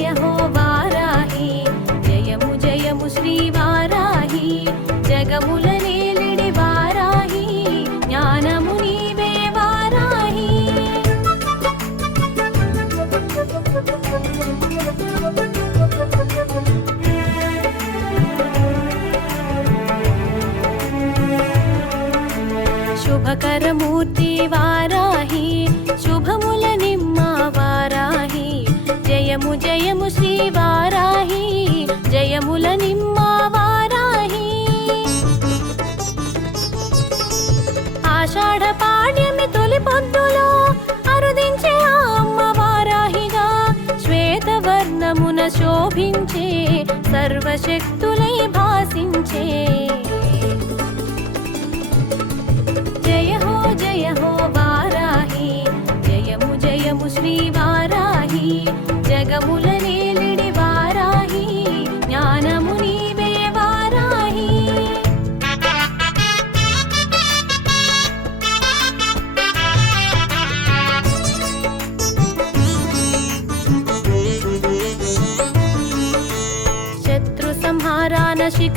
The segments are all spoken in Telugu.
జయ వారాహి జయము జయము శ్రీ వారాహి జగముల నేలిడి వారాహి. జ్ఞానము నీవే వారాహి. శుభకరమూర్తి వారా that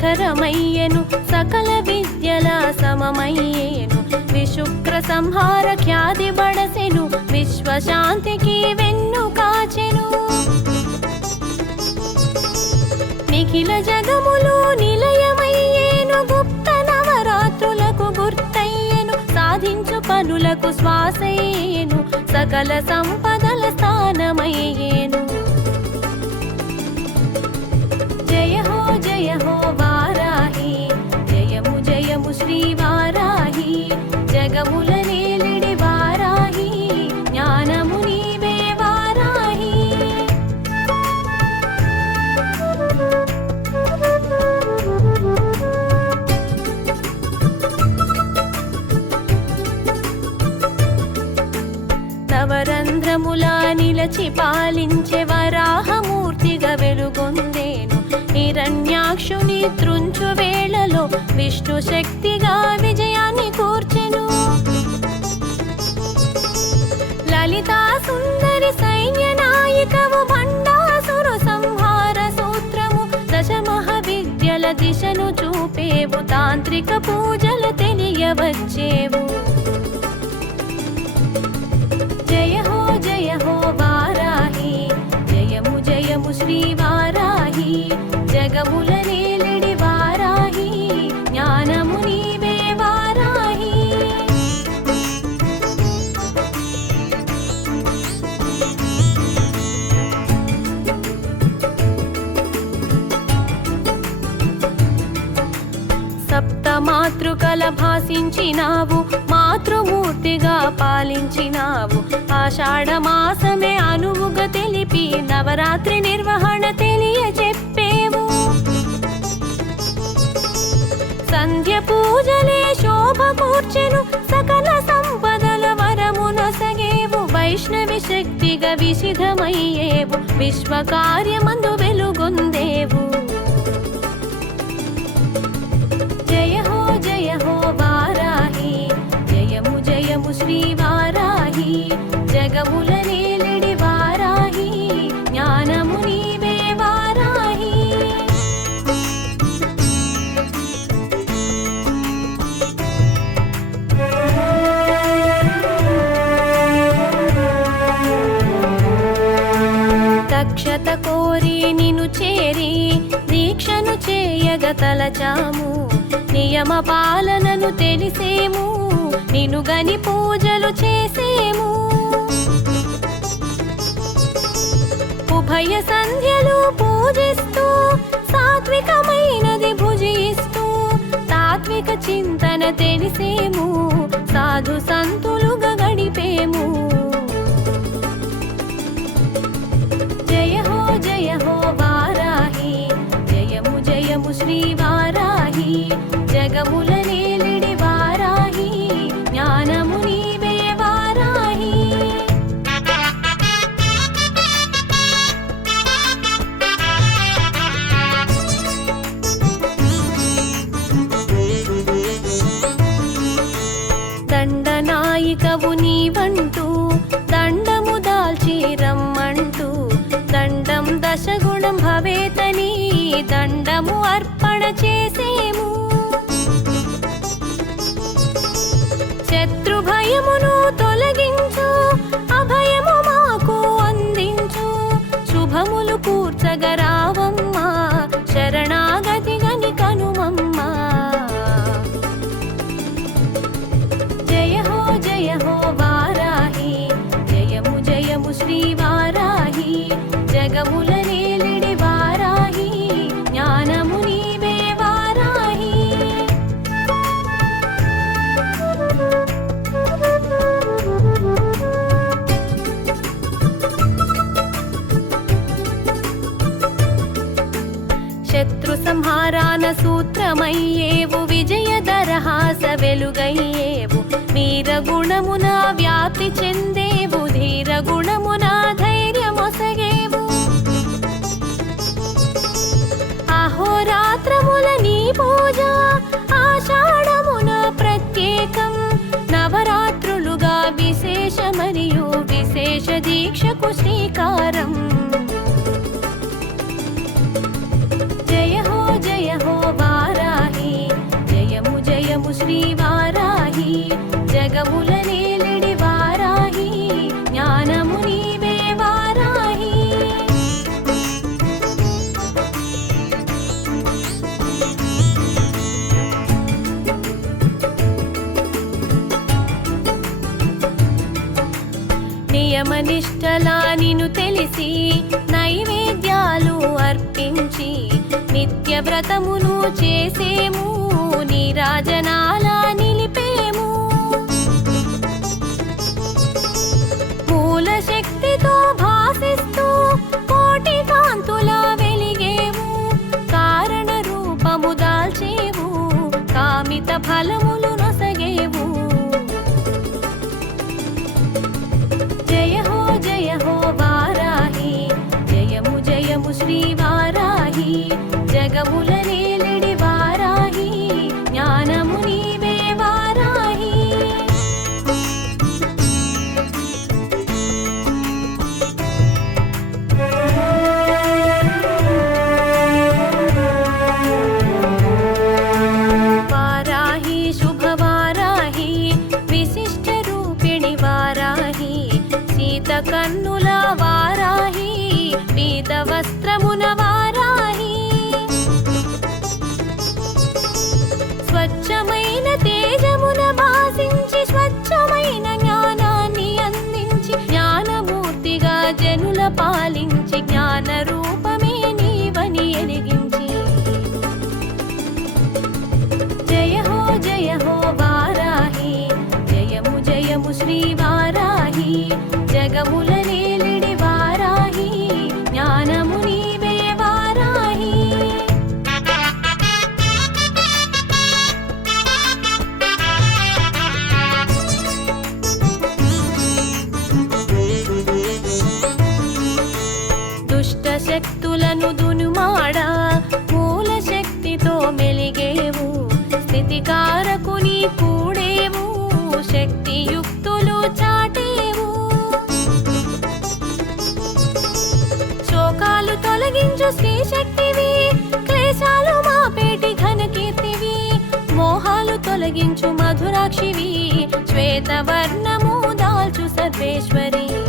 శిఖరమయ్యను సకల విద్యల సమమయ్యేను. విశుక్ర సంహార ఖ్యాతి బడసెను విశ్వశాంతికి వెన్ను కాచెను. నిఖిల జగములు నిలయమయ్యేను గుప్త నవరాత్రులకు గుర్తయ్యెను. సాధించు పనులకు శ్వాసయ్యేను సకల సంపదల స్థానమయ్యేను. జయ హో జయ హో నవరంధ్రములా నిలచి పాలించే వరాహమూర్తిగా వెలుగొందేను. హిరణ్యాక్షుని త్రుంచు వేళలో విష్ణు శక్తిగా విజయాన్ని కూర్చెను. సుందరి సైన్య నాయికవు భండాసురు సంహార సూత్రము దశమహ విద్యల దిశను చూపేవు తాంత్రిక పూజలు తెలియవచ్చేవు. రక్షించినావు మాతృమూర్తిగా పాలించినావు. ఆషాఢమాసమే అనువుగా తెలిపి నవరాత్రి నిర్వహణ తెలియ చెప్పేవు సంధ్య పూజలే శోభ కూర్చెను సకల సంపదల వరమునొసగేవు వైష్ణవి శక్తిగా విశిధమయ్యేవు విశ్వ కార్యమందు వెలుగొందేవు. జయ హో జయ హో శ్రీ వారాహి జగముల నేలడి వారాహి జ్ఞానము నీవే వారాహి. తక్షత కోరి నిను చేరి దీక్షను చేయగ తలచాము నియమ పాలనను తెలిసేము. నిను గని పూజలు చేసేము. ఉభయ సంధ్యలు పూజిస్తూ సాత్వికమైనది భుజిస్తూ తాత్విక చింతన తెలిసేము. సాధు సంతులుగా గడిపేము. జయహో వారాహి జయము జయము శ్రీ వారాహి జగముల నేలిడి వారాహి. జ్ఞానము నీవే వారాహి. శత్రు సంహారాన సూత్రమయ్యేవు విజయ దరహాస వెలుగయ్యేవు. వీర గుణమున వ్యాప్తి చెందేవు ధీర గుణమున ధైర్యమొసగేవు అహోరాత్రముల నీ పూజ ఆషాఢమున ప్రత్యేకం నవరాత్రులుగా విశేష మరియు విశేష దీక్షకు శ్రీకారం. జయ హో జయ హో వారాహి జయము జయము శ్రీవారి నియమనిష్టలా నిను తెలిసి నైవేద్యాలు అర్పించి నిత్య వ్రతమును చేసేము. ఫలములు మధురాక్షివి శ్వేతవర్ణము దాల్చు సర్వేశ్వరి.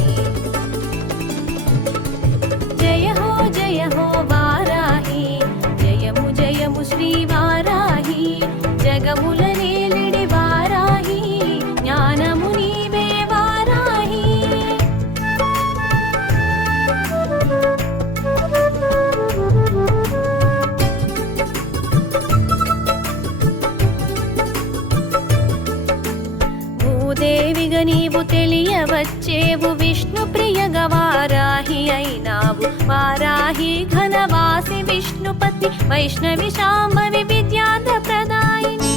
వారాహి ఘనవాసి విష్ణుపతి వైష్ణవి శాంభవి విద్యాధ ప్రదాయిని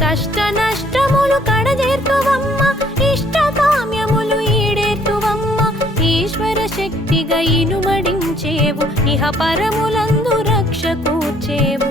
కష్ట నష్టములు కడజేర్తువమ్మ ఇష్ట కామ్యములు ఈడేర్తువమ్మ. ఈశ్వర శక్తిగా ఇనుమడించేవు ఇహ పరములందు రక్ష కూర్చేవు.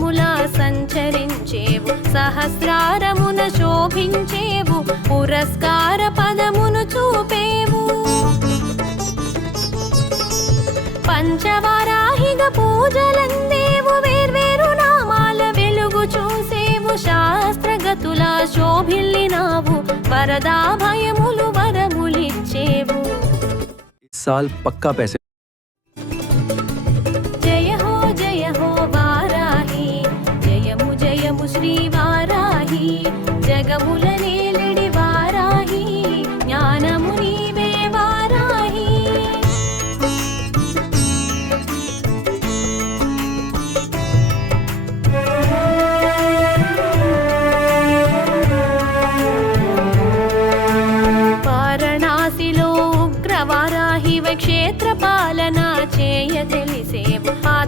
లోకములా సంచరించేవు సహస్రారమున శోభించేవు పురస్కార పదమును చూపేవు. పంచవారాహిగ పూజలందేవు వేర్వేరు నామాల వెలుగు చూసేవు శాస్త్రగతుల శోభిల్లినావు వరదా భయములు వరములిచ్చేవు. సాల్ పక్కా పేసే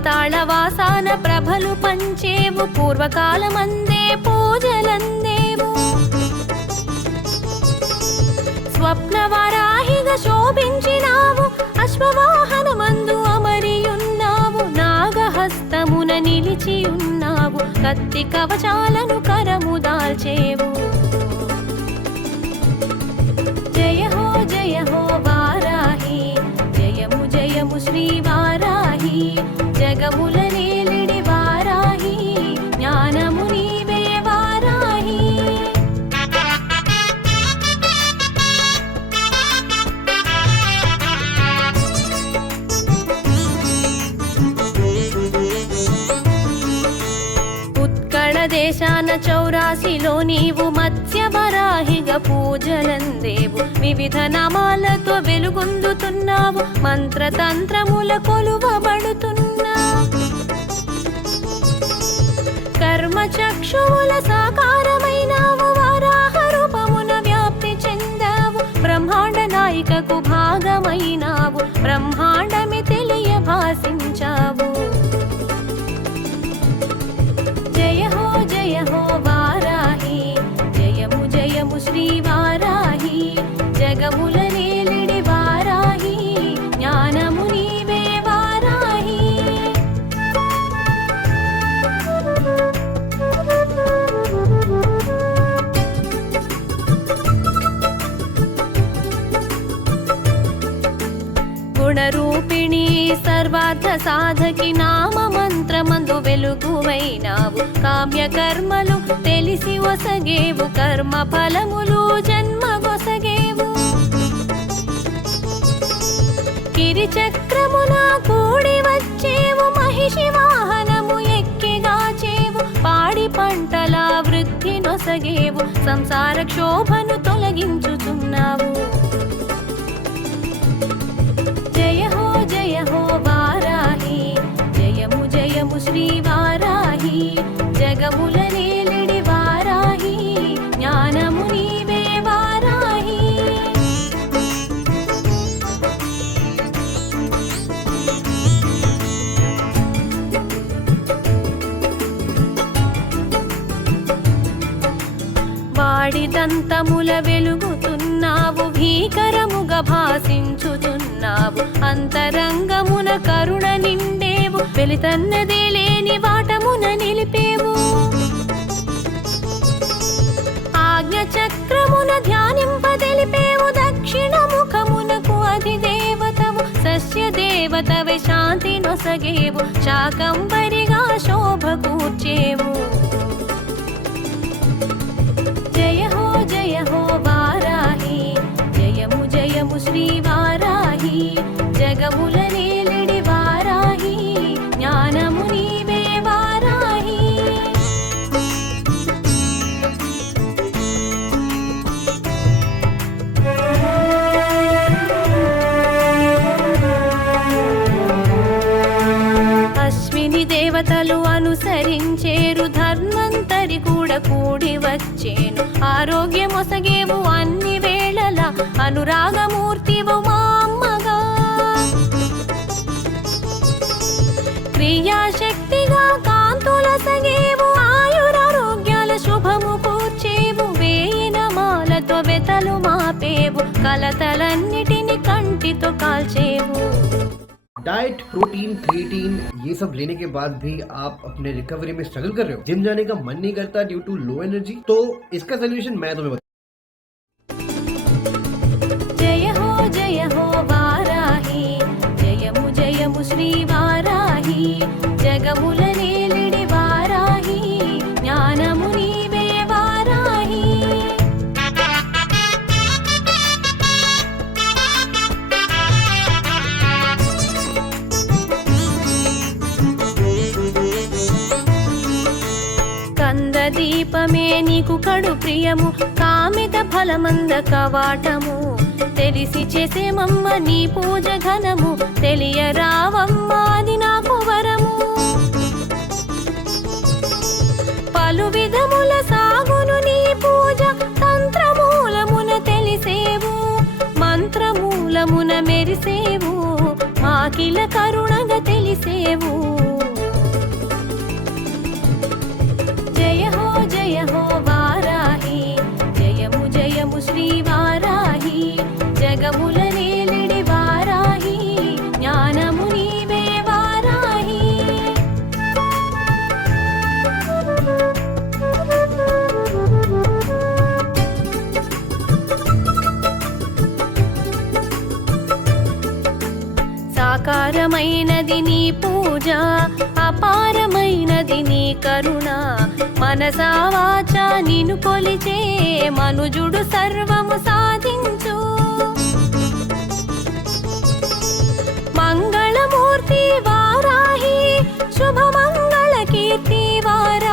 తాళవాసాన ప్రభలు పంచేవు పూర్వకాలమందే పూజలందేవు. స్వప్న వారాహిగా శోభించినావు అశ్వవాహనమందు అమరియున్నావు నాగహస్తమున నిలిచి ఉన్నావు కత్తి కవచాలను కరము దాల్చేవు. జయ హో జయ హో వారాహి జయము జయము శ్రీవారి వారాహి జగముల నేలిడి వారాహి జ్ఞానము నీవే వారాహి. ఉత్కళ దేశాన చౌరాసిలో నీవు మత్స్యవరాహిగా పూజలందేవు వివిధ నామాలతో వెలుగొందుతున్నావు. మంత్రతంత్రముల కొలువబడుతున్నా. కర్మచక్షువుల సా సర్వార్థ సాధకి నామ మంత్రమందు వెలుగువైనావు. కామ్య కర్మలు తెలిసి ఒసగేవు కర్మ ఫలములు జన్మ గొసగేవు. గిరి చక్రమున కూడి వచ్చేవు మహిషి వాహనము ఎక్కిగాచేవు పాడి పంటల వృద్ధి నొసగేవు సంసార క్షోభను తొలగించుచున్నావు. భాషించుచున్నావు. అంతరంగమున కరుణ నిండేవు. వెలితన్నదే లేని వాటమున నిలిపేవు. ఆజ్ఞ చక్రమున ధ్యానింపదెలిపేవు. దక్షిణ ముఖమునకు అధి దేవతవు సస్య దేవతవే శాంతి నొసగేవు. శాకంబరిగా శోభ కూర్చేవు. జగముల కలతలన్నిటిని కంటితో కాల్చేవు डाइट प्रोटीन क्रिएटिन ये सब लेने के बाद भी आप अपने रिकवरी में स्ट्रगल कर रहे हो जिम जाने का मन नहीं करता ड्यू टू लो एनर्जी तो इसका सोल्यूशन मैं तुम्हें నాడు ప్రియము కామిత ఫలమంద కవాటము. తెలిసి చేసేమమ్మ నీ పూజ ఘనము తెలియ అది నాకు వరము. పలు విధముల సాగును నీ పూజ తంత్రమూలమున తెలిసేవు మంత్రమూలమున మెరిసేవు. మాకిల అపాకారమైనది నీ పూజ అపారమైనది నీ కరుణ. మనసా వాచ నిన్ను కొలిచే మనుజుడు సర్వము సాధించు. మంగళమూర్తి వారాహి శుభమంగళ కీర్తి వారా.